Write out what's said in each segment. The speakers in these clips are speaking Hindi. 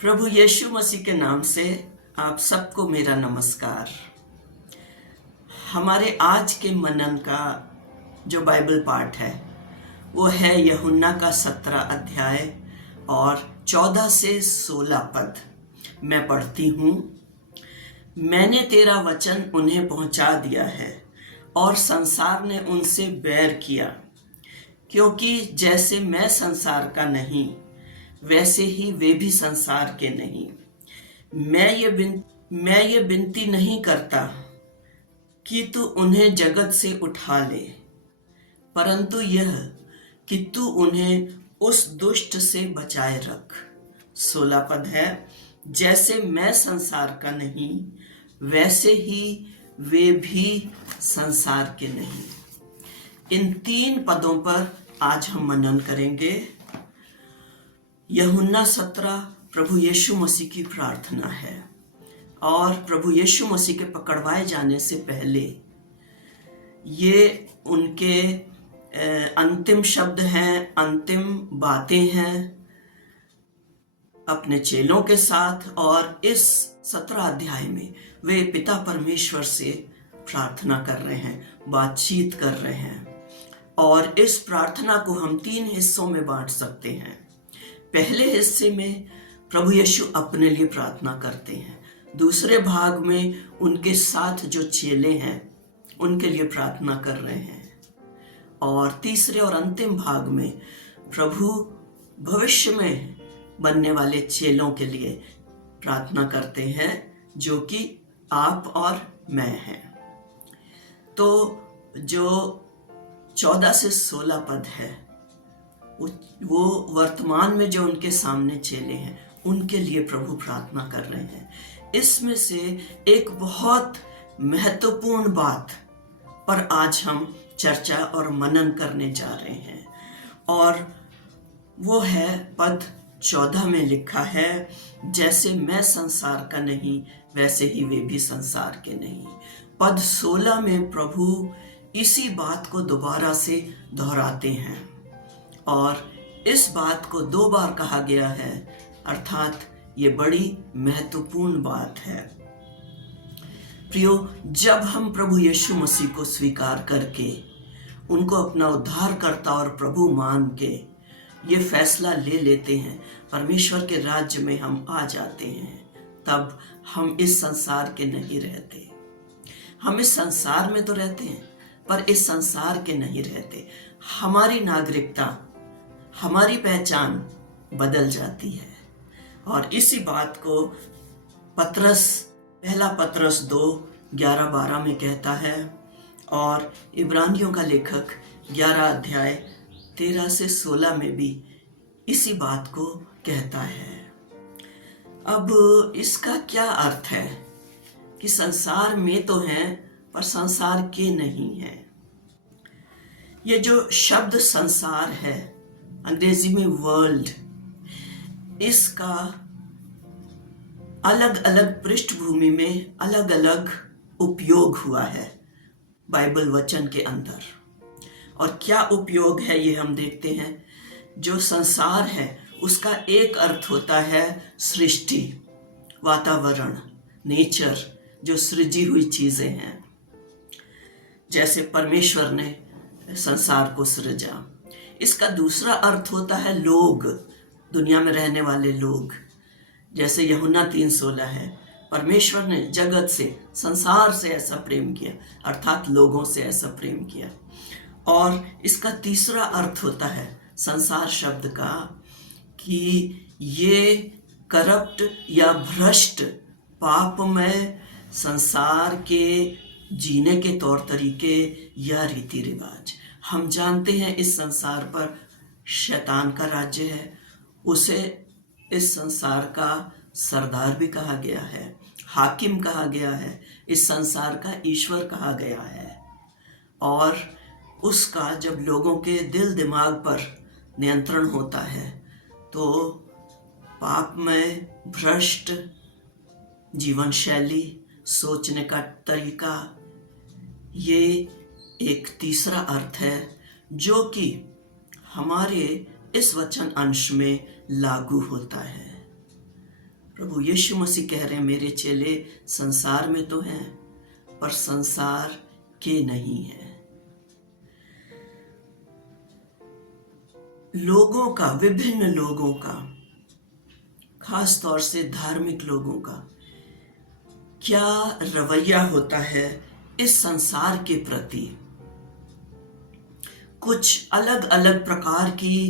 प्रभु यीशु मसीह के नाम से आप सबको मेरा नमस्कार। हमारे आज के मनन का जो बाइबल पाठ है वो है यूहन्ना का 17 अध्याय और 14 से 16 पद। मैं पढ़ती हूँ। मैंने तेरा वचन उन्हें पहुँचा दिया है और संसार ने उनसे बैर किया, क्योंकि जैसे मैं संसार का नहीं वैसे ही वे भी संसार के नहीं। मैं ये विनती नहीं करता कि तू उन्हें जगत से उठा ले, परंतु यह कि तू उन्हें उस दुष्ट से बचाए रख। 16 पद है, जैसे मैं संसार का नहीं वैसे ही वे भी संसार के नहीं। इन 3 पदों पर आज हम मनन करेंगे। यूहन्ना 17 प्रभु यीशु मसीह की प्रार्थना है और प्रभु यीशु मसीह के पकड़वाए जाने से पहले ये उनके अंतिम शब्द हैं, अंतिम बातें हैं अपने चेलों के साथ। और इस 17 अध्याय में वे पिता परमेश्वर से प्रार्थना कर रहे हैं, बातचीत कर रहे हैं। और इस प्रार्थना को हम 3 हिस्सों में बांट सकते हैं। पहले हिस्से में प्रभु यीशु अपने लिए प्रार्थना करते हैं, दूसरे भाग में उनके साथ जो चेले हैं उनके लिए प्रार्थना कर रहे हैं, और तीसरे और अंतिम भाग में प्रभु भविष्य में बनने वाले चेलों के लिए प्रार्थना करते हैं, जो कि आप और मैं हैं। तो जो 14 से 16 पद है वो वर्तमान में जो उनके सामने चेले हैं उनके लिए प्रभु प्रार्थना कर रहे हैं। इसमें से एक बहुत महत्वपूर्ण बात पर आज हम चर्चा और मनन करने जा रहे हैं, और वो है पद 14 में लिखा है, जैसे मैं संसार का नहीं वैसे ही वे भी संसार के नहीं। पद 16 में प्रभु इसी बात को दोबारा से दोहराते हैं और इस बात को 2 बार कहा गया है, अर्थात ये बड़ी महत्वपूर्ण बात है। प्रियो, जब हम प्रभु यीशु मसीह को स्वीकार करके उनको अपना उद्धारकर्ता और प्रभु मान के ये फैसला ले लेते हैं, परमेश्वर के राज्य में हम आ जाते हैं, तब हम इस संसार के नहीं रहते। हम इस संसार में तो रहते हैं पर इस संसार के नहीं रहते। हमारी नागरिकता, हमारी पहचान बदल जाती है। और इसी बात को पहला पत्रस 2:11-12 में कहता है, और इब्रानियों का लेखक 11 अध्याय 13 से 16 में भी इसी बात को कहता है। अब इसका क्या अर्थ है कि संसार में तो हैं पर संसार के नहीं हैं। ये जो शब्द संसार है, अंग्रेजी में वर्ल्ड, इसका अलग अलग पृष्ठभूमि में अलग अलग उपयोग हुआ है बाइबल वचन के अंदर। और क्या उपयोग है ये हम देखते हैं। जो संसार है उसका एक अर्थ होता है सृष्टि, वातावरण, नेचर, जो सृजी हुई चीजें हैं, जैसे परमेश्वर ने संसार को सृजा। इसका दूसरा अर्थ होता है लोग, दुनिया में रहने वाले लोग, जैसे यूहन्ना 3:16 है, परमेश्वर ने जगत से, संसार से ऐसा प्रेम किया, अर्थात लोगों से ऐसा प्रेम किया। और इसका तीसरा अर्थ होता है संसार शब्द का कि ये करप्ट या भ्रष्ट पापमय संसार के जीने के तौर तरीके या रीति रिवाज। हम जानते हैं इस संसार पर शैतान का राज्य है, उसे इस संसार का सरदार भी कहा गया है, हाकिम कहा गया है, इस संसार का ईश्वर कहा गया है। और उसका जब लोगों के दिल दिमाग पर नियंत्रण होता है तो पापमय, भ्रष्ट जीवन शैली, सोचने का तरीका, ये एक तीसरा अर्थ है जो कि हमारे इस वचन अंश में लागू होता है। प्रभु यीशु मसीह कह रहे हैं, मेरे चेले संसार में तो हैं पर संसार के नहीं हैं। लोगों का, विभिन्न लोगों का, खास तौर से धार्मिक लोगों का क्या रवैया होता है इस संसार के प्रति। कुछ अलग अलग प्रकार की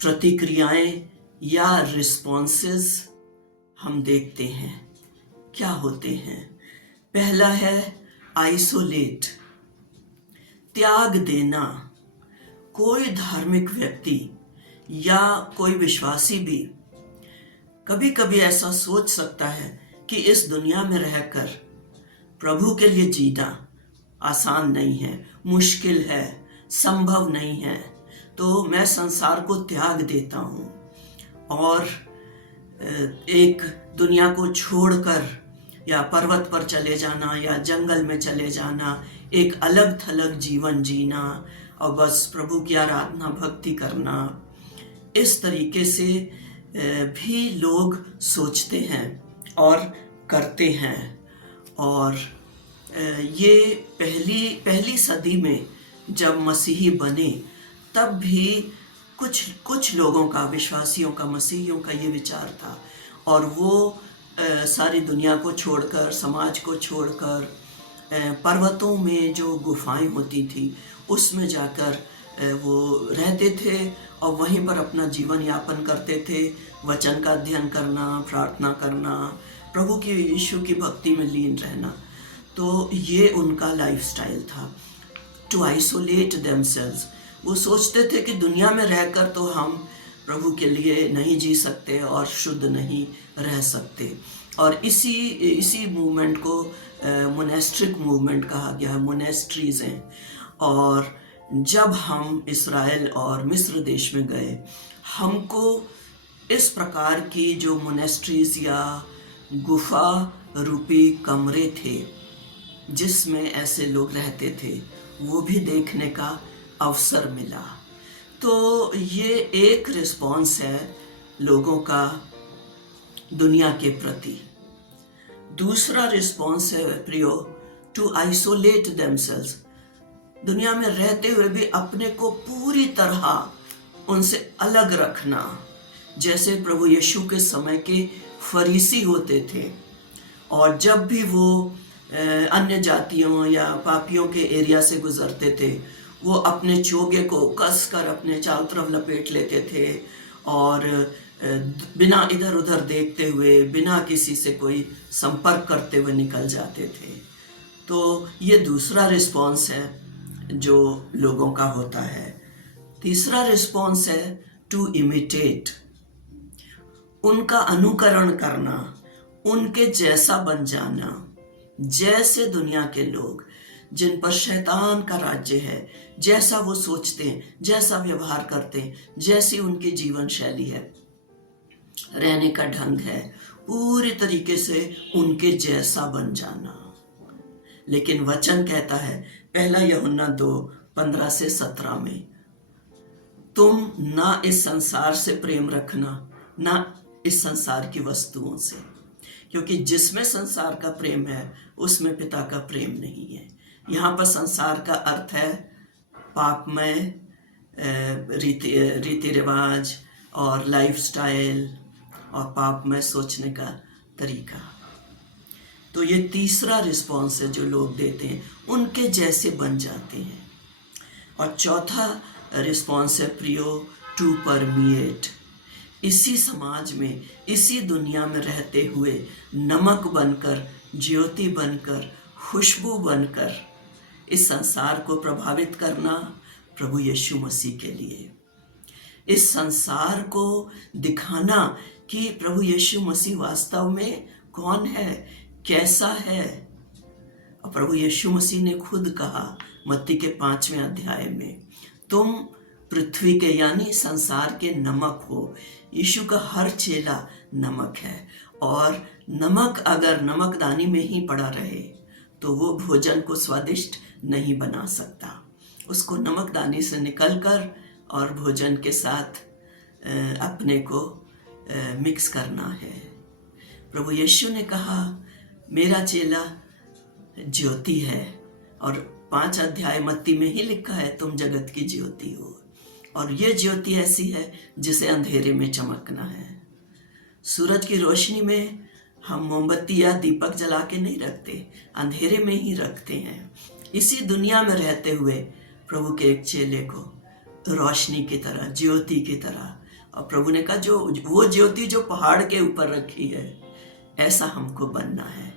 प्रतिक्रियाएं या रिस्पॉन्सेस हम देखते हैं। क्या होते हैं? पहला है आइसोलेट, त्याग देना। कोई धार्मिक व्यक्ति या कोई विश्वासी भी कभी कभी ऐसा सोच सकता है कि इस दुनिया में रहकर प्रभु के लिए जीना आसान नहीं है, मुश्किल है, संभव नहीं है, तो मैं संसार को त्याग देता हूँ और एक दुनिया को छोड़कर या पर्वत पर चले जाना या जंगल में चले जाना, एक अलग थलग जीवन जीना और बस प्रभु की आराधना भक्ति करना। इस तरीके से भी लोग सोचते हैं और करते हैं। और ये पहली सदी में जब मसीही बने तब भी कुछ लोगों का, विश्वासियों का, मसीहियों का ये विचार था और वो सारी दुनिया को छोड़कर, समाज को छोड़कर पर्वतों में जो गुफाएं होती थी उसमें जाकर वो रहते थे और वहीं पर अपना जीवन यापन करते थे। वचन का अध्ययन करना, प्रार्थना करना, प्रभु की, यीशु की भक्ति में लीन रहना। तो ये उनका लाइफस्टाइल था, टू आइसोलेट देमसेल्व्स। वो सोचते थे कि दुनिया में रहकर तो हम प्रभु के लिए नहीं जी सकते और शुद्ध नहीं रह सकते। और इसी मूवमेंट को मोनेस्ट्रिक मूवमेंट कहा गया है, मोनेस्ट्रीज हैं। और जब हम इस्राएल और मिस्र देश में गए, हमको इस प्रकार की जो मोनेस्ट्रीज या गुफा रूपी कमरे थे जिसमें ऐसे लोग रहते थे, वो भी देखने का अवसर मिला। तो ये एक रिस्पॉन्स है लोगों का दुनिया के प्रति। दूसरा रिस्पॉन्स है प्रियो, टू आइसोलेट देमसेल्व्स। दुनिया में रहते हुए भी अपने को पूरी तरह उनसे अलग रखना। जैसे प्रभु यीशु के समय के फरीसी होते थे और जब भी वो अन्य जातियों या पापियों के एरिया से गुजरते थे, वो अपने चोगे को कस कर अपने चारों तरफ लपेट लेते थे और बिना इधर उधर देखते हुए, बिना किसी से कोई संपर्क करते हुए निकल जाते थे। तो ये दूसरा रिस्पॉन्स है जो लोगों का होता है। तीसरा रिस्पॉन्स है टू इमिटेट, उनका अनुकरण करना, उनके जैसा बन जाना। जैसे दुनिया के लोग, जिन पर शैतान का राज्य है, जैसा वो सोचते हैं, जैसा व्यवहार करते हैं, जैसी उनकी जीवन शैली है, रहने का ढंग है, पूरी तरीके से उनके जैसा बन जाना। लेकिन वचन कहता है, पहला यूहन्ना 2:15-17 में, तुम ना इस संसार से प्रेम रखना, ना इस संसार की वस्तुओं से, क्योंकि जिसमें संसार का प्रेम है उसमें पिता का प्रेम नहीं है। यहाँ पर संसार का अर्थ है पापमय रीति रिवाज और लाइफस्टाइल और पापमय सोचने का तरीका। तो ये तीसरा रिस्पॉन्स है जो लोग देते हैं, उनके जैसे बन जाते हैं। और चौथा रिस्पॉन्स है प्रियो, टू परमिएट। इसी समाज में, इसी दुनिया में रहते हुए नमक बनकर, ज्योति बनकर, खुशबू बनकर इस संसार को प्रभावित करना प्रभु यीशु मसीह के लिए। इस संसार को दिखाना कि प्रभु यीशु मसीह वास्तव में कौन है, कैसा है। और प्रभु यीशु मसीह ने खुद कहा मत्ती के 5वें अध्याय में, तुम पृथ्वी के यानी संसार के नमक हो। यीशु का हर चेला नमक है और नमक अगर नमकदानी में ही पड़ा रहे तो वो भोजन को स्वादिष्ट नहीं बना सकता। उसको नमकदानी से निकलकर और भोजन के साथ अपने को मिक्स करना है। प्रभु यीशु ने कहा मेरा चेला ज्योति है, और 5 अध्याय मत्ती में ही लिखा है तुम जगत की ज्योति हो। और ये ज्योति ऐसी है जिसे अंधेरे में चमकना है। सूरज की रोशनी में हम मोमबत्ती या दीपक जला के नहीं रखते, अंधेरे में ही रखते हैं। इसी दुनिया में रहते हुए प्रभु के एक चेले को रोशनी की तरह, ज्योति की तरह, और प्रभु ने कहा जो वो ज्योति जो पहाड़ के ऊपर रखी है, ऐसा हमको बनना है।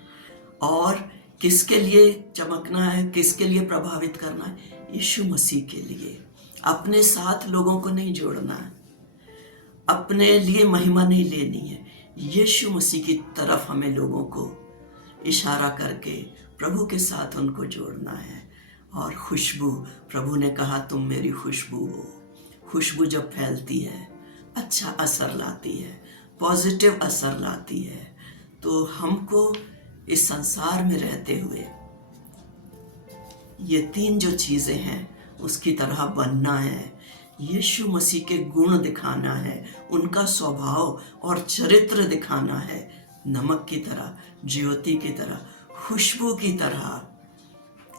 और किसके लिए चमकना है, किसके लिए प्रभावित करना है? यीशु मसीह के लिए। अपने साथ लोगों को नहीं जोड़ना है, अपने लिए महिमा नहीं लेनी है, यीशु मसीह की तरफ हमें लोगों को इशारा करके प्रभु के साथ उनको जोड़ना है। और खुशबू, प्रभु ने कहा तुम मेरी खुशबू हो। खुशबू जब फैलती है, अच्छा असर लाती है, पॉजिटिव असर लाती है। तो हमको इस संसार में रहते हुए ये 3 जो चीज़ें हैं उसकी तरह बनना है। यीशु मसीह के गुण दिखाना है, उनका स्वभाव और चरित्र दिखाना है, नमक की तरह, ज्योति की तरह, खुशबू की तरह।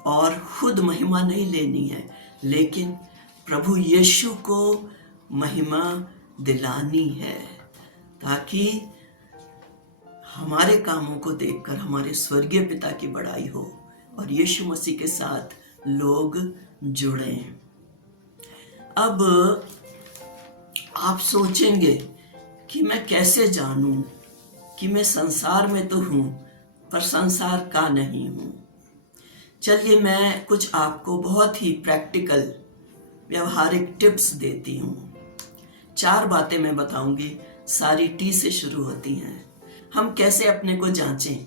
और खुद महिमा नहीं लेनी है, लेकिन प्रभु यीशु को महिमा दिलानी है, ताकि हमारे कामों को देखकर हमारे स्वर्गीय पिता की बड़ाई हो और यीशु मसीह के साथ लोग जुड़ें। अब आप सोचेंगे कि मैं कैसे जानूं कि मैं संसार में तो हूं पर संसार का नहीं हूं। चलिए मैं कुछ आपको बहुत ही प्रैक्टिकल व्यवहारिक टिप्स देती हूं। 4 बातें मैं बताऊंगी, सारी टी से शुरू होती हैं। हम कैसे अपने को जांचें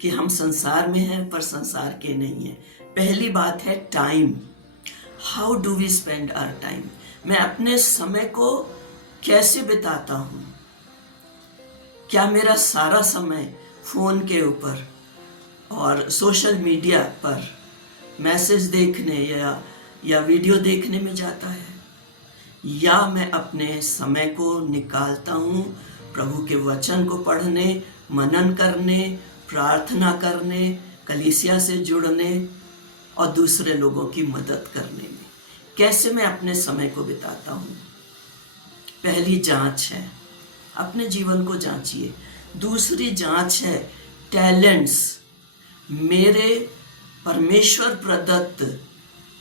कि हम संसार में हैं पर संसार के नहीं हैं। पहली बात है time. How do we spend our time? मैं अपने समय को कैसे बिताता हूँ? क्या मेरा सारा समय फोन के ऊपर और सोशल मीडिया पर मैसेज देखने या वीडियो देखने में जाता है, या मैं अपने समय को निकालता हूँ प्रभु के वचन को पढ़ने, मनन करने, प्रार्थना करने, कलीसिया से जुड़ने और दूसरे लोगों की मदद करने में? कैसे मैं अपने समय को बिताता हूँ? पहली जांच है, अपने जीवन को जांचिए। दूसरी जांच है टैलेंट्स, मेरे परमेश्वर प्रदत्त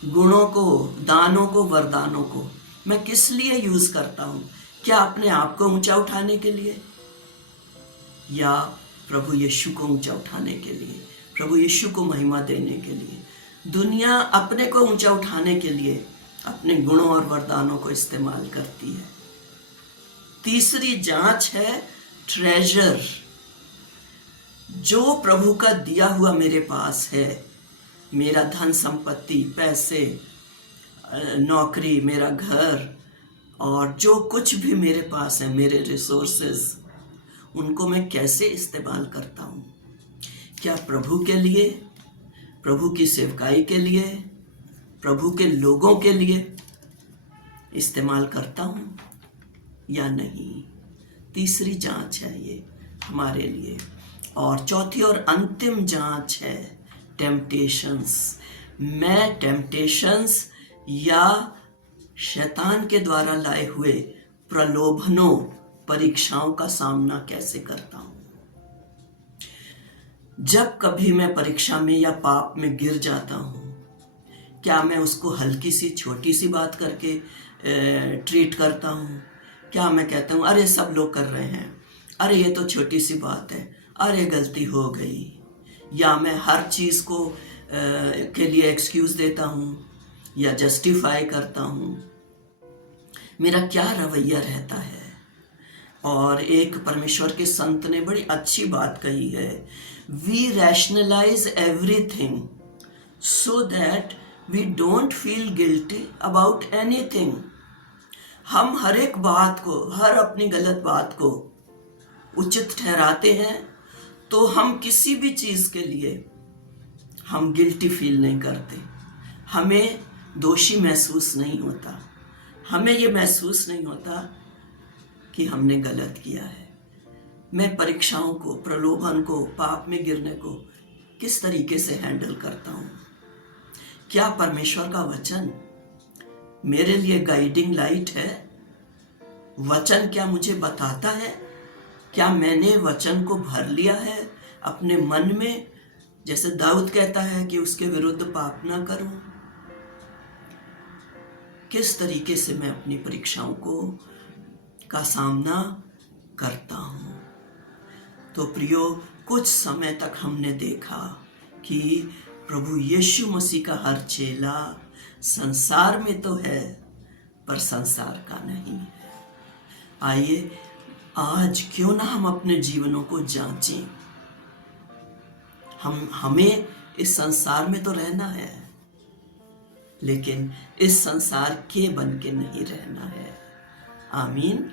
गुणों को, दानों को, वरदानों को मैं किस लिए यूज करता हूँ? क्या अपने आप को ऊंचा उठाने के लिए, या प्रभु यीशु को ऊंचा उठाने के लिए, प्रभु यीशु को महिमा देने के लिए? दुनिया अपने को ऊंचा उठाने के लिए अपने गुणों और वरदानों को इस्तेमाल करती है। तीसरी जांच है ट्रेजर, जो प्रभु का दिया हुआ मेरे पास है, मेरा धन संपत्ति, पैसे, नौकरी, मेरा घर, और जो कुछ भी मेरे पास है, मेरे रिसोर्सेज, उनको मैं कैसे इस्तेमाल करता हूँ? क्या प्रभु के लिए, प्रभु की सेवकाई के लिए, प्रभु के लोगों के लिए इस्तेमाल करता हूँ या नहीं? तीसरी जांच है ये हमारे लिए। और चौथी और अंतिम जांच है टेम्पटेशंस। मैं टेम्पटेशंस या शैतान के द्वारा लाए हुए प्रलोभनों, परीक्षाओं का सामना कैसे करता हूं? जब कभी मैं परीक्षा में या पाप में गिर जाता हूं, क्या मैं उसको हल्की सी, छोटी सी बात करके ट्रीट करता हूं? क्या मैं कहता हूं अरे सब लोग कर रहे हैं, अरे ये तो छोटी सी बात है, अरे गलती हो गई? या मैं हर चीज को के लिए एक्सक्यूज देता हूं या जस्टिफाई करता हूं? मेरा क्या रवैया रहता है? और एक परमेश्वर के संत ने बड़ी अच्छी बात कही है, we rationalise everything so that we don't feel guilty about anything. हम हर एक बात को, हर अपनी गलत बात को उचित ठहराते हैं, तो हम किसी भी चीज के लिए हम गिल्टी फील नहीं करते, हमें दोषी महसूस नहीं होता, हमें ये महसूस नहीं होता कि हमने गलत किया है। मैं परीक्षाओं को, प्रलोभन को, पाप में गिरने को किस तरीके से हैंडल करता हूँ? क्या परमेश्वर का वचन मेरे लिए गाइडिंग लाइट है? वचन क्या मुझे बताता है? क्या मैंने वचन को भर लिया है अपने मन में, जैसे दाऊद कहता है कि उसके विरुद्ध पाप ना करूं? किस तरीके से मैं अपनी परीक्षाओं का सामना करता हूं? तो प्रियो, कुछ समय तक हमने देखा कि प्रभु यीशु मसीह का हर चेला संसार में तो है पर संसार का नहीं है। आइए आज क्यों ना हम अपने जीवनों को जांचें। हमें इस संसार में तो रहना है, लेकिन इस संसार के बन के नहीं रहना है। आमीन।